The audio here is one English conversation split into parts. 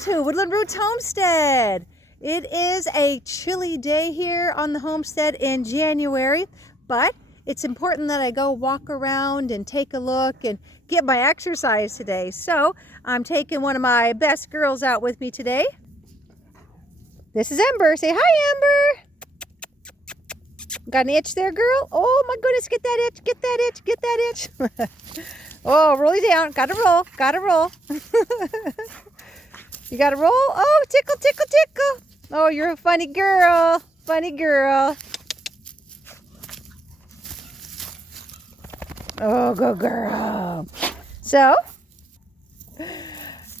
to Woodland Roots Homestead. It is a chilly day here on the homestead in January, but it's important that I go walk around and take a look and get my exercise today. So I'm taking one of my best girls out with me today. This is Ember. Say hi, Ember. Got an itch there, girl? Oh my goodness, get that itch, get that itch, get that itch. Oh, roll it down. Gotta roll, gotta roll. You gotta roll. Oh, tickle, tickle, tickle. Oh, you're a funny girl. Funny girl. Oh, good girl. So,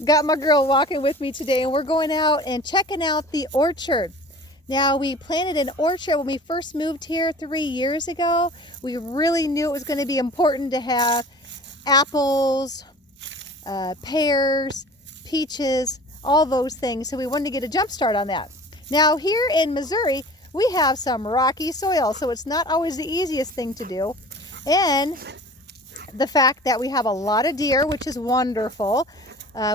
got my girl walking with me today, and we're going out and checking out the orchard. Now, we planted an orchard when we first moved here 3 years ago. We really knew it was going to be important to have apples, pears, peaches, all those things. So we wanted to get a jump start on that. Now, here in Missouri, we have some rocky soil, so it's not always the easiest thing to do. And the fact that we have a lot of deer, which is wonderful.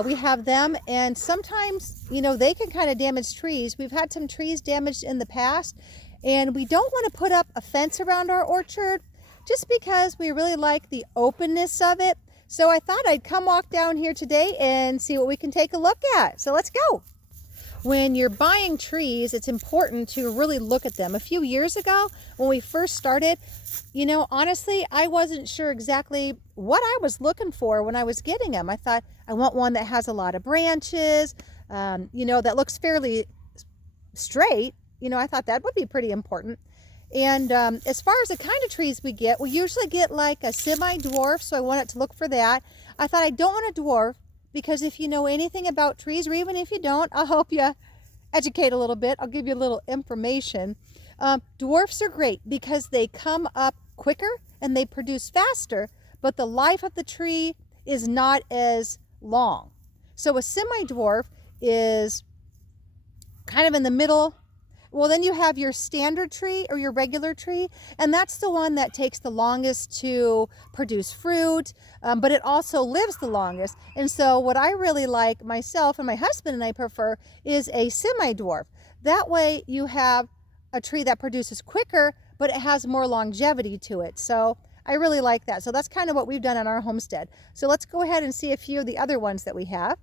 We have them, and sometimes, you know, they can kind of damage trees. We've had some trees damaged in the past, and we don't want to put up a fence around our orchard just because we really like the openness of it. So I thought I'd come walk down here today and see what we can take a look at. So let's go. When you're buying trees, it's important to really look at them. A few years ago, when we first started, you know, honestly, I wasn't sure exactly what I was looking for when I was getting them. I thought I want one that has a lot of branches, you know, that looks fairly straight. You know, I thought that would be pretty important. And as far as the kind of trees we usually get like a semi-dwarf, so I wanted to look for that. I thought I don't want a dwarf because if you know anything about trees, or even if you don't, I'll help you educate a little bit. I'll give you a little information. Dwarfs are great because they come up quicker and they produce faster, but the life of the tree is not as long. So a semi-dwarf is kind of in the middle. Well, then you have your standard tree or your regular tree, and that's the one that takes the longest to produce fruit, but it also lives the longest. And so what I really like myself and my husband and I prefer is a semi-dwarf. That way you have a tree that produces quicker, but it has more longevity to it. So I really like that. So that's kind of what we've done on our homestead. So let's go ahead and see a few of the other ones that we have.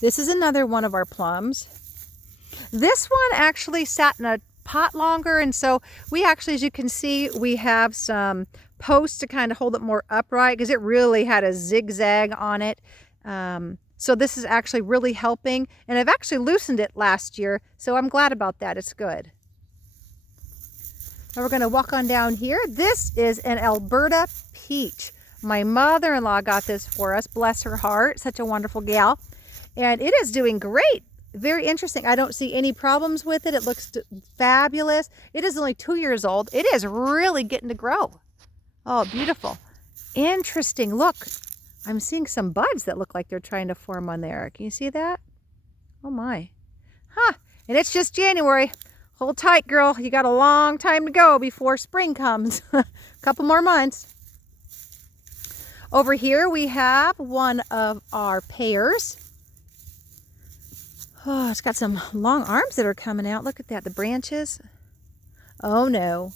This is another one of our plums. This one actually sat in a pot longer, and so we actually, as you can see, we have some posts to kind of hold it more upright because it really had a zigzag on it. So this is actually really helping, and I've actually loosened it last year, so I'm glad about that. It's good. Now we're going to walk on down here. This is an Alberta peach. My mother-in-law got this for us, bless her heart, such a wonderful gal, and it is doing great. Very interesting. I don't see any problems with it. It looks fabulous. It is only 2 years old. It is really getting to grow. Oh, beautiful. Interesting. Look, I'm seeing some buds that look like they're trying to form on there. Can you see that? Oh my. Huh. And it's just January. Hold tight, girl. You got a long time to go before spring comes. A couple more months. Over here we have one of our pears. Oh, it's got some long arms that are coming out. Look at that, the branches. Oh no.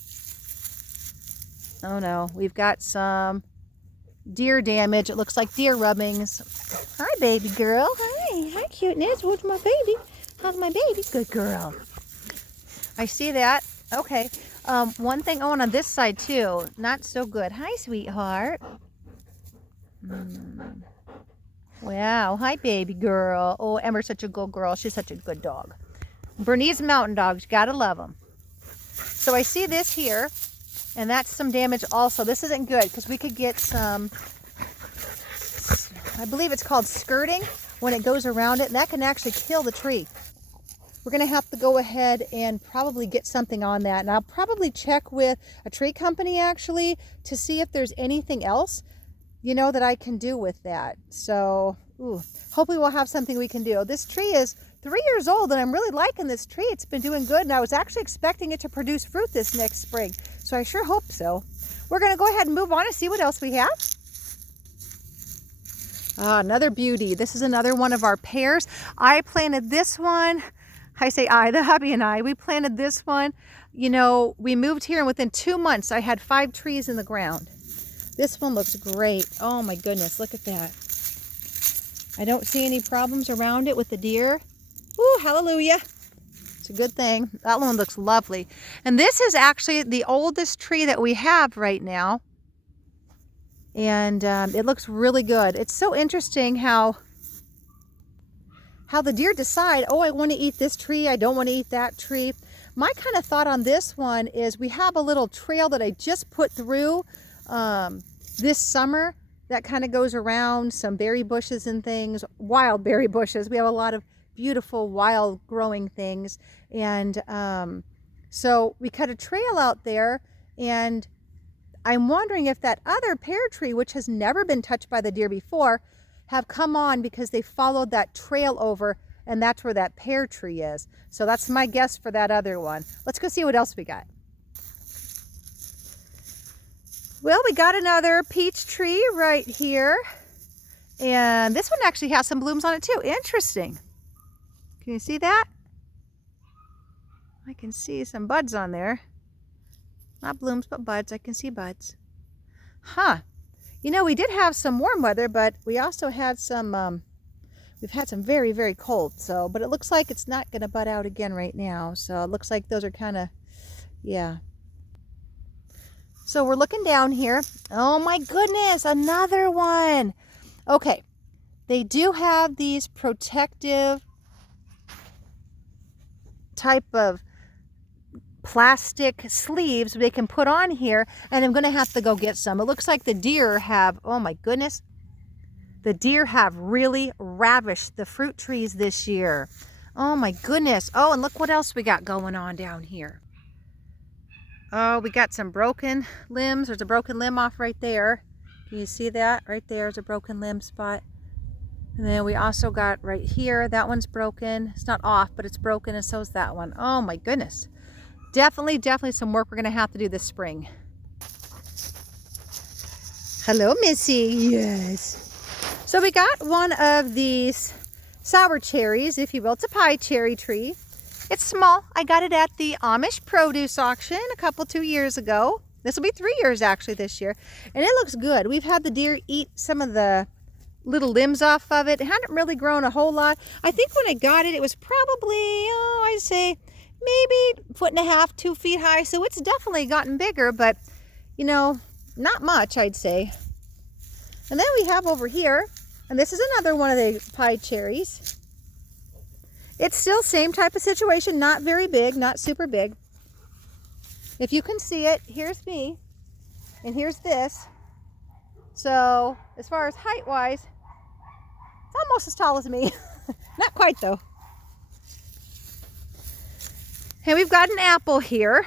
Oh no, we've got some deer damage. It looks like deer rubbings. Hi, baby girl. Hi, hi, cuteness. Where's my baby? How's my baby? Good girl. I see that. Okay. One thing on this side too. Not so good. Hi, sweetheart. Wow. Hi, baby girl. Oh, Ember's such a good girl. She's such a good dog. Bernese mountain dogs. You gotta love them. So I see this here, and that's some damage also. This isn't good because we could get some, I believe it's called skirting when it goes around it, and that can actually kill the tree. We're going to have to go ahead and probably get something on that, and I'll probably check with a tree company actually to see if there's anything else, you know, that I can do with that. So, hopefully we'll have something we can do. This tree is 3 years old, and I'm really liking this tree. It's been doing good, and I was actually expecting it to produce fruit this next spring. So I sure hope so. We're going to go ahead and move on and see what else we have. Another beauty. This is another one of our pears. I planted this one. I say I, the hubby and I, we planted this one. You know, we moved here and within 2 months I had 5 trees in the ground. This one looks great. Oh my goodness, look at that. I don't see any problems around it with the deer. Ooh, hallelujah. It's a good thing. That one looks lovely. And this is actually the oldest tree that we have right now. And it looks really good. It's so interesting how the deer decide, oh, I want to eat this tree, I don't want to eat that tree. My kind of thought on this one is we have a little trail that I just put through this summer that kind of goes around some berry bushes and things, wild berry bushes. We have a lot of beautiful wild growing things. And so we cut a trail out there, and I'm wondering if that other pear tree, which has never been touched by the deer before, have come on because they followed that trail over, and that's where that pear tree is. So that's my guess for that other one. Let's go see what else we got. Well, we got another peach tree right here. And this one actually has some blooms on it too. Interesting. Can you see that? I can see some buds on there. Not blooms, but buds. I can see buds. Huh. You know, we did have some warm weather, but we also had some, we've had some very, very cold. So, but it looks like it's not going to bud out again right now. So it looks like those are kind of, yeah. So we're looking down here. Oh my goodness, another one. Okay. They do have these protective type of plastic sleeves they can put on here, and I'm gonna have to go get some. It looks like the deer have, oh my goodness, the deer have really ravished the fruit trees this year. Oh my goodness. Oh, and look what else we got going on down here. Oh, we got some broken limbs. There's a broken limb off right there. Can you see that? Right there's a broken limb spot. And then we also got right here, that one's broken. It's not off, but it's broken, and so is that one. Oh my goodness. Definitely some work we're gonna have to do this spring. Hello, Missy. Yes. So we got one of these sour cherries, if you will. It's a pie cherry tree. It's small. I got it at the Amish produce auction a 2 years ago. This will be 3 years actually this year. And it looks good. We've had the deer eat some of the little limbs off of it. It hadn't really grown a whole lot. I think when I got it, it was probably, oh, I'd say maybe 1.5 to 2 feet high. So it's definitely gotten bigger, but you know, not much, I'd say. And then we have over here, and this is another one of the pie cherries. It's still same type of situation, not very big, not super big. If you can see it, here's me, and here's this. So as far as height-wise, it's almost as tall as me. Not quite though. And we've got an apple here.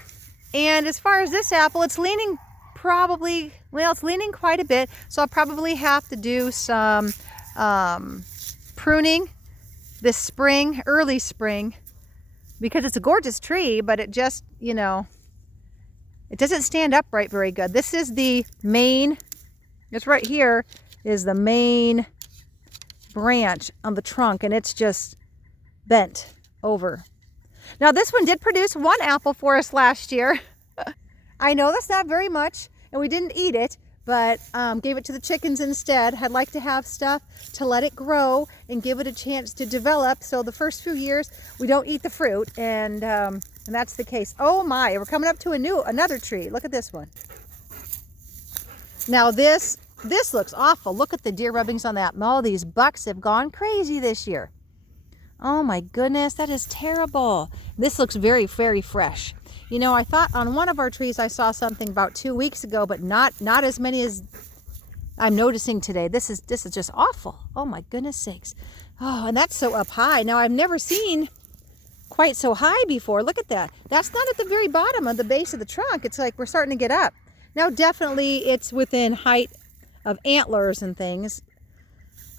And as far as this apple, it's leaning probably, well, it's leaning quite a bit. So I'll probably have to do some pruning this spring, early spring, because it's a gorgeous tree, but it just, you know, it doesn't stand upright very good. This is the main, this right here is the main branch on the trunk, and it's just bent over. Now this one did produce 1 apple for us last year. I know that's not very much, and we didn't eat it, but gave it to the chickens instead. I'd like to have stuff to let it grow and give it a chance to develop. So the first few years we don't eat the fruit, and that's the case. Oh my, we're coming up to another tree. Look at this one. Now this looks awful. Look at the deer rubbings on that. All these bucks have gone crazy this year. Oh my goodness, that is terrible. This looks very, very fresh. You know, I thought on one of our trees I saw something about 2 weeks ago, but not as many as I'm noticing today. This is just awful. Oh my goodness sakes. Oh, and that's so up high. Now I've never seen quite so high before. Look at that. That's not at the very bottom of the base of the trunk. It's like we're starting to get up. Now definitely it's within height of antlers and things.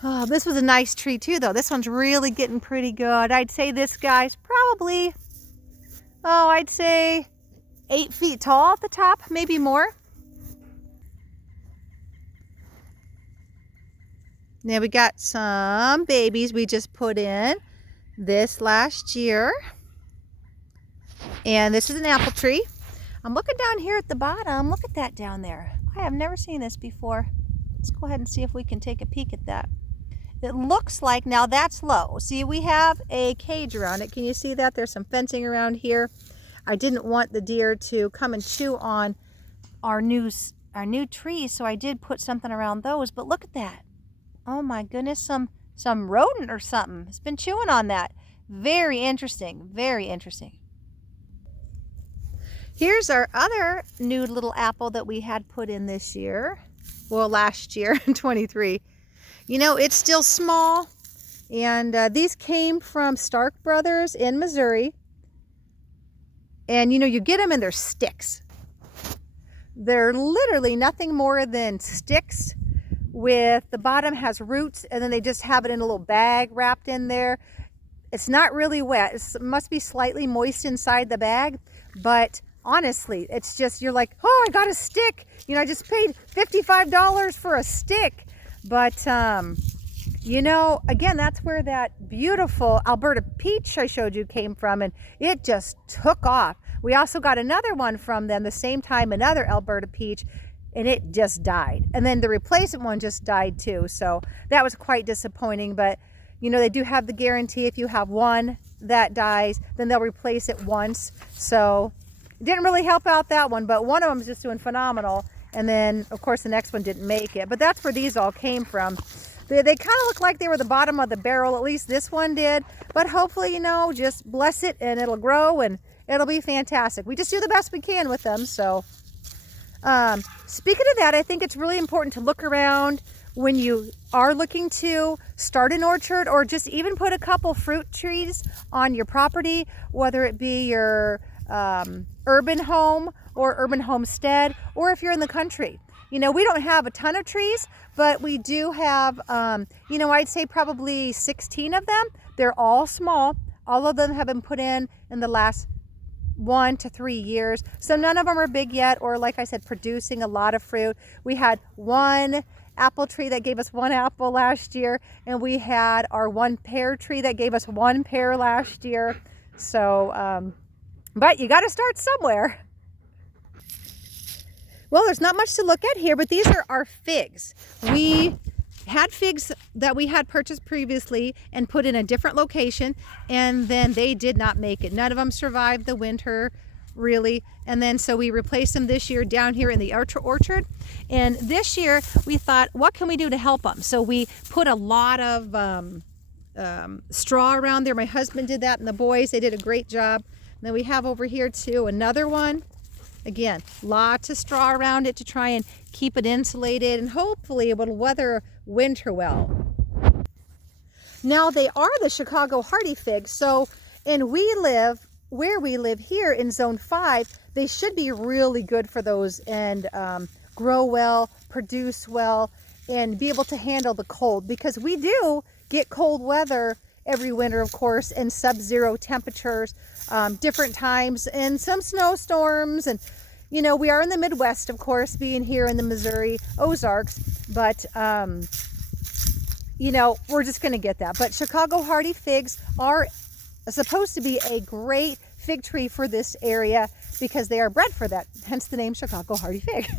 Oh, this was a nice tree too though. This one's really getting pretty good. I'd say this guy's probably, oh, I'd say 8 feet tall at the top, maybe more. Now we got some babies we just put in this last year. And this is an apple tree. I'm looking down here at the bottom. Look at that down there. I have never seen this before. Let's go ahead and see if we can take a peek at that. It looks like, now that's low. See, we have a cage around it. Can you see that? There's some fencing around here. I didn't want the deer to come and chew on our new trees, so I did put something around those. But look at that. Oh my goodness, some rodent or something has been chewing on that. Very interesting, very interesting. Here's our other new little apple that we had put in this year. Well, last year in 23. You know, it's still small. And these came from Stark Brothers in Missouri. And you know, you get them and they're sticks. They're literally nothing more than sticks with the bottom has roots, and then they just have it in a little bag wrapped in there. It's not really wet. It must be slightly moist inside the bag, but honestly, it's just, you're like, oh, I got a stick. You know, I just paid $55 for a stick. But, you know, again, that's where that beautiful Alberta peach I showed you came from, and it just took off. We also got another one from them the same time, another Alberta peach, and it just died. And then the replacement one just died too. So that was quite disappointing. But, you know, they do have the guarantee if you have one that dies, then they'll replace it once. So it didn't really help out that one, but one of them is just doing phenomenal. And then, of course, the next one didn't make it. But that's where these all came from. They kind of look like they were the bottom of the barrel. At least this one did. But hopefully, you know, just bless it and it'll grow and it'll be fantastic. We just do the best we can with them. So speaking of that, I think it's really important to look around when you are looking to start an orchard, or just even put a couple fruit trees on your property, whether it be your urban home or urban homestead, or if you're in the country. You know, we don't have a ton of trees, but we do have, you know, I'd say probably 16 of them. They're all small. All of them have been put in the last 1 to 3 years. So none of them are big yet, or like I said, producing a lot of fruit. We had one apple tree that gave us 1 apple last year, and we had our 1 pear tree that gave us 1 pear last year. So, but you got to start somewhere. Well, there's not much to look at here, but these are our figs. We had figs that we had purchased previously and put in a different location, and then they did not make it. None of them survived the winter, really. And then so we replaced them this year down here in the orchard. And this year we thought, what can we do to help them? So we put a lot of straw around there. My husband did that, and the boys, they did a great job. And then we have over here too another one. Again, lots of straw around it to try and keep it insulated, and hopefully it will weather winter well. Now, they are the Chicago hardy figs, so where we live here in zone 5, they should be really good for those, and grow well, produce well, and be able to handle the cold, because we do get cold weather every winter, of course, and sub-zero temperatures, different times, and some snowstorms. And you know, we are in the Midwest, of course, being here in the Missouri Ozarks, but you know, we're just going to get that. But Chicago hardy figs are supposed to be a great fig tree for this area, because they are bred for that, hence the name Chicago hardy fig.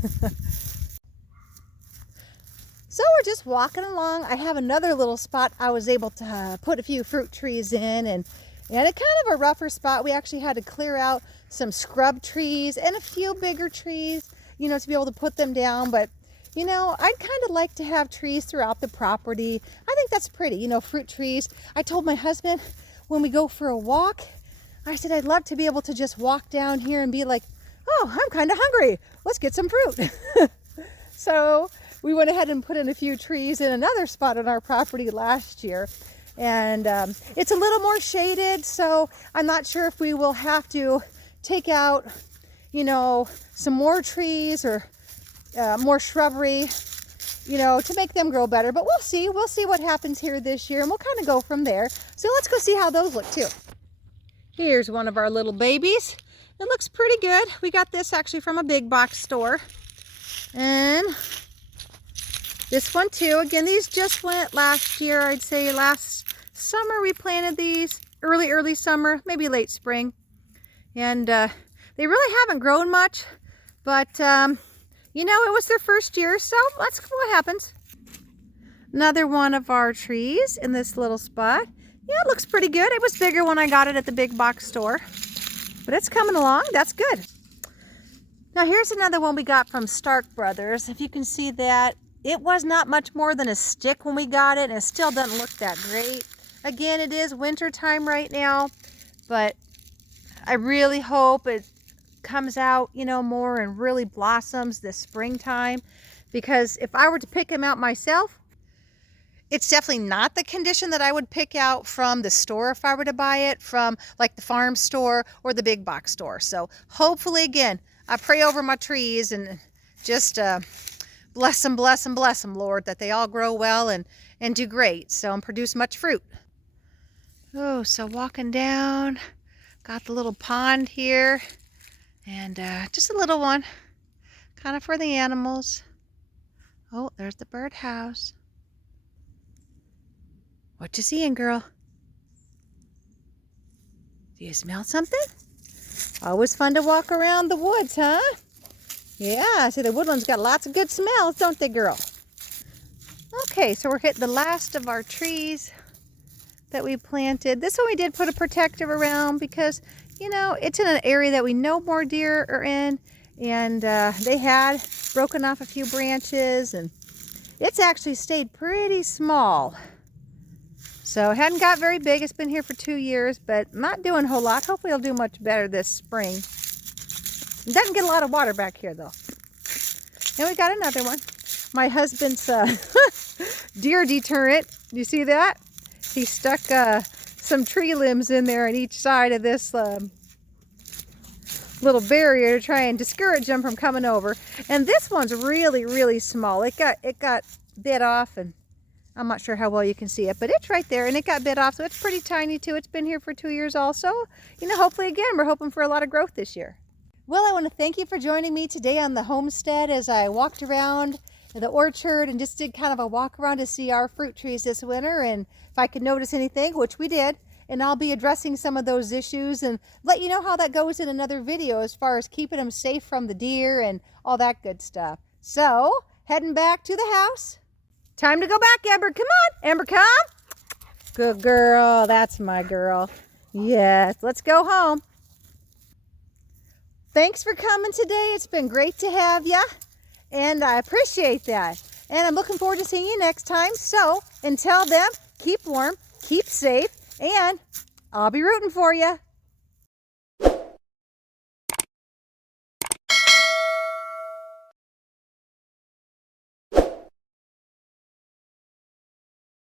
So we're just walking along. I have another little spot I was able to put a few fruit trees in, and a kind of a rougher spot. We actually had to clear out some scrub trees and a few bigger trees, you know, to be able to put them down. But, you know, I'd kind of like to have trees throughout the property. I think that's pretty, you know, fruit trees. I told my husband when we go for a walk, I said I'd love to be able to just walk down here and be like, oh, I'm kind of hungry. Let's get some fruit. So we went ahead and put in a few trees in another spot on our property last year. And it's a little more shaded, so I'm not sure if we will have to take out, you know, some more trees or more shrubbery, you know, to make them grow better. But we'll see. We'll see what happens here this year, and we'll kind of go from there. So let's go see how those look too. Here's one of our little babies. It looks pretty good. We got this actually from a big box store. And This one too. Again, these just went last year. I'd say last summer we planted these. Early summer, maybe late spring. And they really haven't grown much. But, you know, it was their first year. So let's see what happens. Another one of our trees in this little spot. Yeah, it looks pretty good. It was bigger when I got it at the big box store. But it's coming along. That's good. Now here's another one we got from Stark Brothers. If you can see that, it was not much more than a stick when we got it, and it still doesn't look that great. Again, it is winter time right now, but I really hope it comes out, you know, more and really blossoms this springtime, because if I were to pick them out myself, it's definitely not the condition that I would pick out from the store if I were to buy it from like the farm store or the big box store. So hopefully, again, I pray over my trees and just bless them, Lord, that they all grow well and do great, so and produce much fruit. Oh, so walking down, got the little pond here, and just a little one, kind of for the animals. Oh, there's the birdhouse. What you seeing, girl? Do you smell something? Always fun to walk around the woods, huh? Yeah, see, the woodlands got lots of good smells, don't they, girl? Okay, so we're hitting the last of our trees that we planted. This one we did put a protective around because, you know, it's in an area that we know more deer are in, and they had broken off a few branches, and it's actually stayed pretty small. So it hadn't got very big. It's been here for 2 years, but not doing a whole lot. Hopefully it'll do much better this spring. It doesn't get a lot of water back here, though. And we got another one. My husband's deer deterrent. Do you see that? He stuck some tree limbs in there on each side of this little barrier to try and discourage them from coming over. And this one's really small. It got bit off, and I'm not sure how well you can see it, but it's right there, and it got bit off, so it's pretty tiny too. It's been here for 2 years also. You know, hopefully, again, we're hoping for a lot of growth this year. Well, I want to thank you for joining me today on the homestead as I walked around the orchard and just did kind of a walk around to see our fruit trees this winter, and if I could notice anything, which we did, and I'll be addressing some of those issues and let you know how that goes in another video as far as keeping them safe from the deer and all that good stuff. So, heading back to the house. Time to go back, Amber. Come on, Amber, come. Good girl. That's my girl. Yes, let's go home. Thanks for coming today. It's been great to have you, and I appreciate that. And I'm looking forward to seeing you next time. So until then, keep warm, keep safe, and I'll be rooting for you.